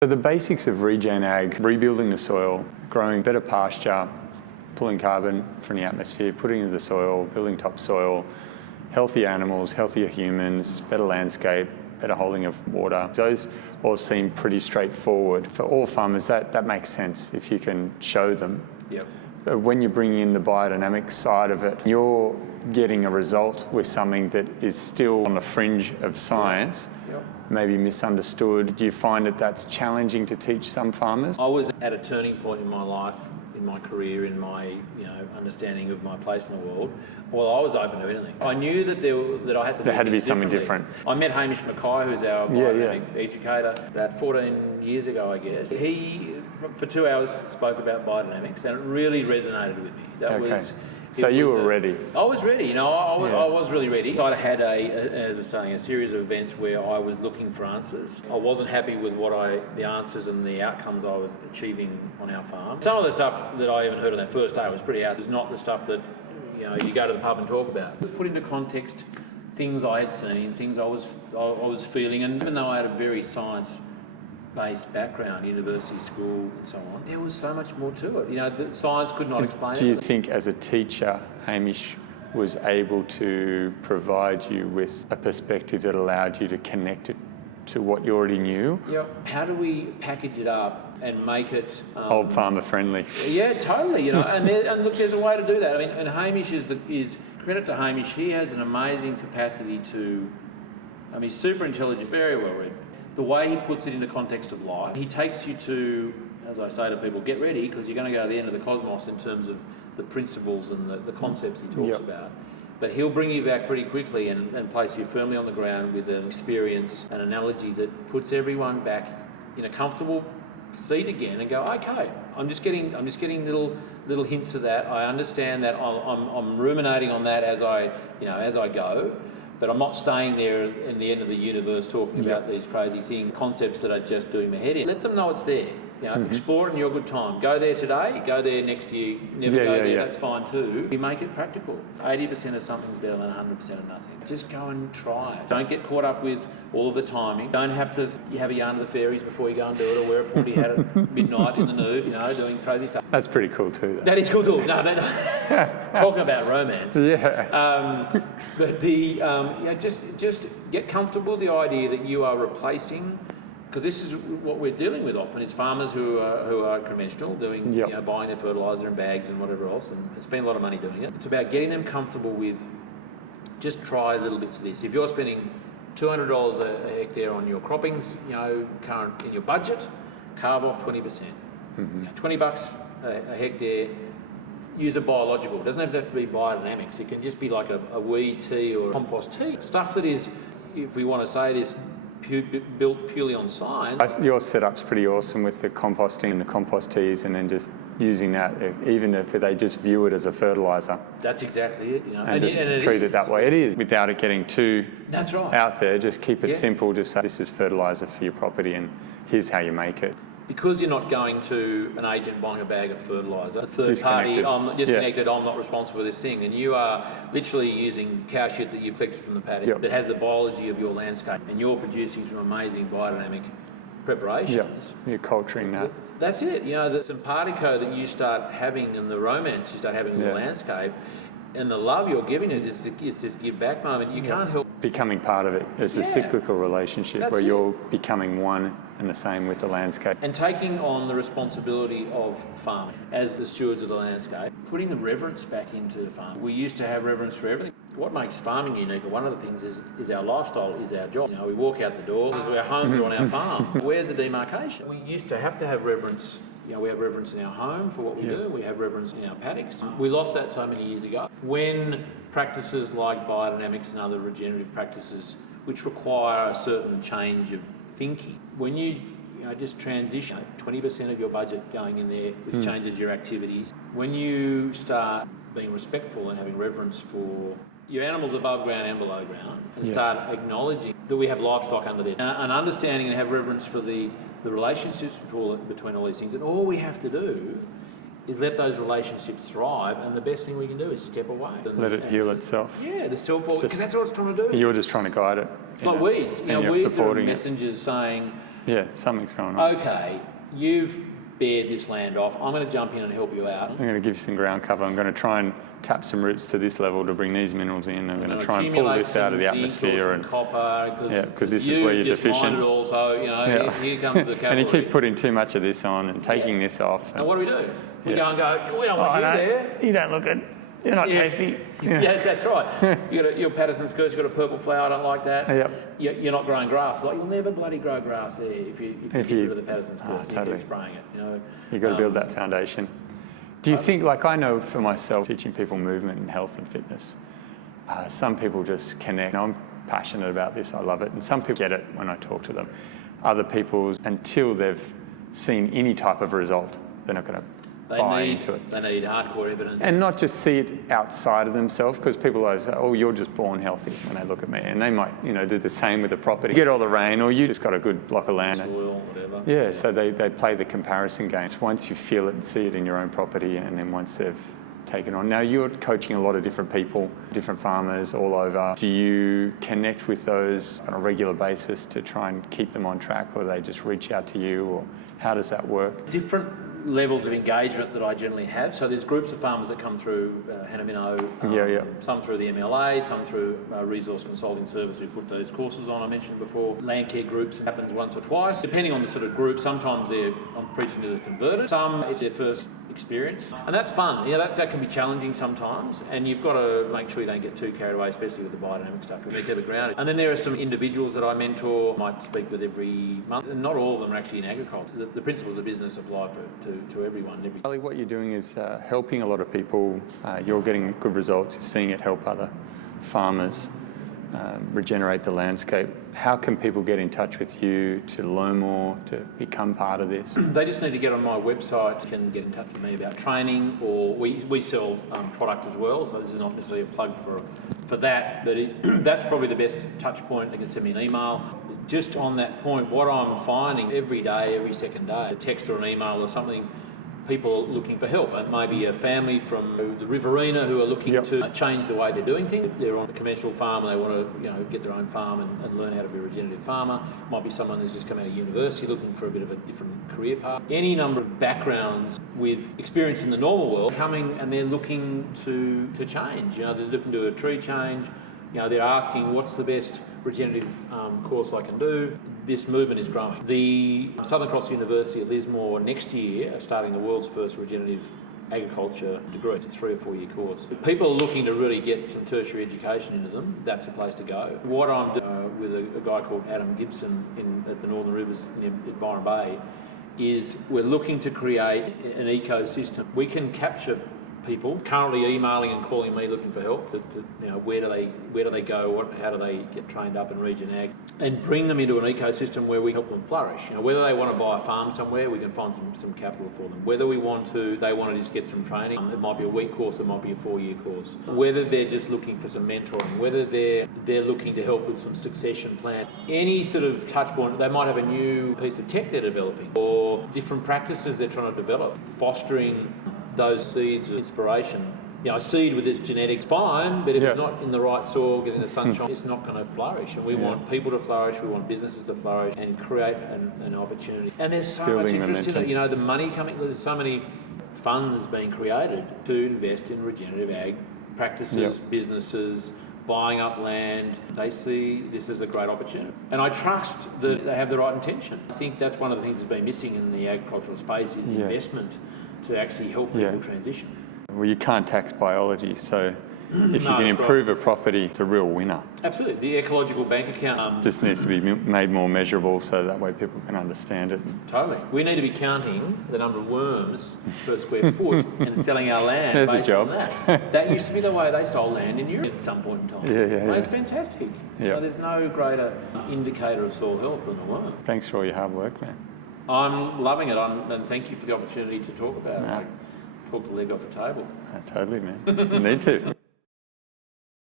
So the basics of regen ag, rebuilding the soil, growing better pasture, pulling carbon from the atmosphere, putting it into the soil, building topsoil, healthy animals, healthier humans, better landscape, better holding of water. Those all seem pretty straightforward. For all farmers, that makes sense if you can show them. Yep. But when you bring in the biodynamic side of it, you're getting a result with something that is still on the fringe of science, Yep. maybe misunderstood. Do you find that that's challenging to teach some farmers? I was at a turning point in my life, in my career, in my understanding of my place in the world. Well, I was open to anything. I knew that I had to. There had to be something different. I met Hamish Mackay, who's our Biodynamic educator, about 14 years ago, I guess. He, for 2 hours, spoke about biodynamics, and it really resonated with me. That was. So you were ready. I was ready. I was really ready. I had a series of events where I was looking for answers. I wasn't happy with the answers and the outcomes I was achieving on our farm. Some of the stuff that I even heard on that first day was pretty out. It's not the stuff that you go to the pub and talk about. Put into context things I had seen, things I was feeling, and even though I had a very science-based background, university, school, and so on, there was so much more to it. The science could not explain it. Do you think as a teacher, Hamish was able to provide you with a perspective that allowed you to connect it to what you already knew? Yeah. How do we package it up and make it old farmer friendly? Yeah, totally. And look, there's a way to do that. I mean, and Hamish is credit to Hamish. He has an amazing capacity to. He's super intelligent, very well read. The way he puts it into context of life, he takes you to, as I say to people, get ready because you're going to go to the end of the cosmos in terms of the principles and the concepts he talks about. But he'll bring you back pretty quickly and place you firmly on the ground with an experience, an analogy that puts everyone back in a comfortable seat again and go, okay, I'm just getting little hints of that. I understand that. I'm ruminating on that as I go. But I'm not staying there in the end of the universe talking about these crazy things, concepts that are just doing my head in. Let them know it's there. Explore it in your good time. Go there today, go there next year, never go there, that's fine too. You make it practical. 80% of something's better than 100% of nothing. Just go and try it. Don't get caught up with all of the timing. Don't have to have a yarn to the fairies before you go and do it, or wear a pointy hat at midnight in the nude, doing crazy stuff. That's pretty cool too, though. That is cool too. No, talking about romance. Yeah. But just get comfortable with the idea that you are replacing, because this is what we're dealing with often, is farmers who are conventional, doing buying their fertiliser in bags and whatever else, and spend a lot of money doing it. It's about getting them comfortable with just try little bits of this. If you're spending $200 a hectare on your croppings, current in your budget, carve off 20%. $20 a hectare. Use a biological. It doesn't have to be biodynamics. It can just be like a weed tea or compost tea. Stuff that is, if we want to say this, built purely on science. Your setup's pretty awesome with the composting and the compost teas, and then just using that, even if they just view it as a fertiliser. That's exactly it. And just treat it that way. It is, without it getting too out there. Just keep it simple. Just say this is fertiliser for your property, and here's how you make it. Because you're not going to an agent buying a bag of fertiliser, a third party, I'm disconnected, I'm not responsible for this thing, and you are literally using cow shit that you've collected from the paddock that has the biology of your landscape, and you're producing some amazing biodynamic preparations. You're culturing that. That's it. The simpatico that you start having and the romance you start having in the landscape, and the love you're giving it is this give back moment. You can't help becoming part of it. It's a cyclical relationship where you're becoming one and the same with the landscape. And taking on the responsibility of farming as the stewards of the landscape, putting the reverence back into the farm. We used to have reverence for everything. What makes farming unique, or one of the things, is our lifestyle, is our job. We walk out the doors, our homes are on our farm. Where's the demarcation? We used to have reverence. We have reverence in our home for what we do. We have reverence in our paddocks. We lost that so many years ago. When practices like biodynamics and other regenerative practices, which require a certain change of thinking, when you just transition 20% of your budget going in there, which changes your activities, when you start being respectful and having reverence for your animals above ground and below ground, and start acknowledging that we have livestock under there, and understanding and have reverence for the relationships between all these things, and all we have to do is let those relationships thrive, and the best thing we can do is step away. Let it heal itself. Yeah, the self-work, because that's what it's trying to do. You're just trying to guide it. It's like weeds. And you're weeds supporting are messengers saying, Yeah, something's going on. Okay, you've bared this land off. I'm going to jump in and help you out. I'm going to give you some ground cover. I'm going to try and tap some roots to this level to bring these minerals in. I'm going to try and pull this out of the atmosphere. And copper, because this is where you're deficient. Also, here comes the cavalry. And you keep putting too much of this on and taking this off. And what do? We go and go, we don't want you there. You don't look good. You're not tasty. Yeah, that's right. Your Patterson's curse, you've got a purple flower, I don't like that. Yep. You're not growing grass. Like, you'll never bloody grow grass there if you get rid of the Patterson's curse and you keep spraying it. You've got to build that foundation. Do you think, like I know for myself, teaching people movement and health and fitness, some people just connect. I'm passionate about this, I love it, and some people get it when I talk to them. Other people, until they've seen any type of result, they're not going to buy into it. They need hardcore evidence. And not just see it outside of themselves, because people always say, oh, you're just born healthy when they look at me. And they might, do the same with a property. You get all the rain, or you just got a good block of land. Soil, whatever. Yeah, so they play the comparison games. Once you feel it and see it in your own property, and then once they've taken on. Now, you're coaching a lot of different people, different farmers all over. Do you connect with those on a regular basis to try and keep them on track, or they just reach out to you, or how does that work? Different levels of engagement that I generally have. So there's groups of farmers that come through Hanamino, some through the MLA, some through Resource Consulting Service who put those courses on I mentioned before. Land care groups happens once or twice. Depending on the sort of group, sometimes I'm preaching to the converted, some it's their first experience. And that's fun. That can be challenging sometimes, and you've got to make sure you don't get too carried away, especially with the biodynamic stuff. You keep it grounded. And then there are some individuals that I mentor, might speak with every month, and not all of them are actually in agriculture. The principles of business apply to everyone. Ali, what you're doing is helping a lot of people. You're getting good results. You're seeing it help other farmers regenerate the landscape. How can people get in touch with you to learn more, to become part of this? They just need to get on my website, can get in touch with me about training, or we sell product as well, so this is not necessarily a plug for that, but that's probably the best touch point. They can send me an email. Just on that point, what I'm finding every day, every second day, a text or an email or something, people looking for help. And maybe a family from the Riverina who are looking to change the way they're doing things. They're on a conventional farm and they want to get their own farm and learn how to be a regenerative farmer. Might be someone who's just come out of university looking for a bit of a different career path. Any number of backgrounds with experience in the normal world coming, and they're looking to change. They're looking to do a tree change. They're asking what's the best regenerative course I can do. This movement is growing. The Southern Cross University at Lismore next year are starting the world's first regenerative agriculture degree. It's a 3 or 4 year course. If people are looking to really get some tertiary education into them, that's the place to go. What I'm doing with a guy called Adam Gibson at the Northern Rivers at Byron Bay is we're looking to create an ecosystem. We can capture people currently emailing and calling me looking for help. Where do they go? How do they get trained up in regen ag, and bring them into an ecosystem where we help them flourish. Whether they want to buy a farm somewhere, we can find some capital for them. Whether they want to just get some training, it might be a week course, it might be a 4 year course. Whether they're just looking for some mentoring, whether they're looking to help with some succession plan, any sort of touch point. They might have a new piece of tech they're developing, or different practices they're trying to develop, fostering those seeds of inspiration. A seed with its genetics, fine, but if it's not in the right soil, getting the sunshine, it's not going to flourish. And we want people to flourish, we want businesses to flourish and create an opportunity. And there's so much interest in it. The money coming, there's so many funds being created to invest in regenerative ag practices, businesses, buying up land. They see this as a great opportunity. And I trust that they have the right intention. I think that's one of the things that's been missing in the agricultural space is investment to actually help people transition. Well, you can't tax biology, so if you can improve a property, it's a real winner. Absolutely. The ecological bank account just needs to be made more measurable so that way people can understand it. Totally. We need to be counting the number of worms per square foot and selling our land There's based a job. on that. That used to be the way they sold land in Europe at some point in time. It's fantastic. There's no greater indicator of soil health than the worm. Thanks for all your hard work, man. I'm loving it, and thank you for the opportunity to talk about it. I talk the leg off a table. Totally, man. You need to.